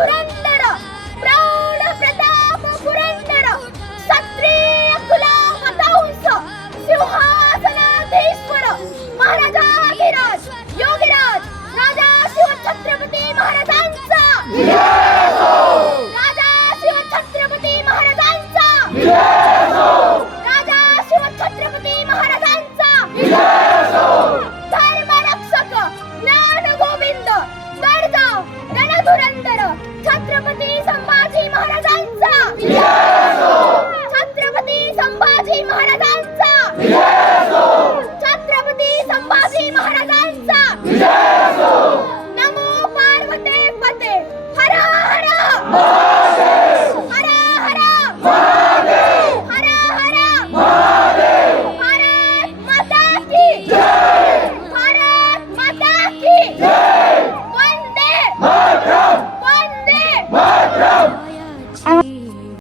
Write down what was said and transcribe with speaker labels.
Speaker 1: पुरंदर प्रौढ प्रताप पुरंदर क्षत्रिय कुला हतांस सिंहासनाधीश्वर महाराजाधिराज योगीराज राजा शिव छत्रपती महाराजांचा. हो! राजा शिव छत्रपती महाराजांचा. の花さん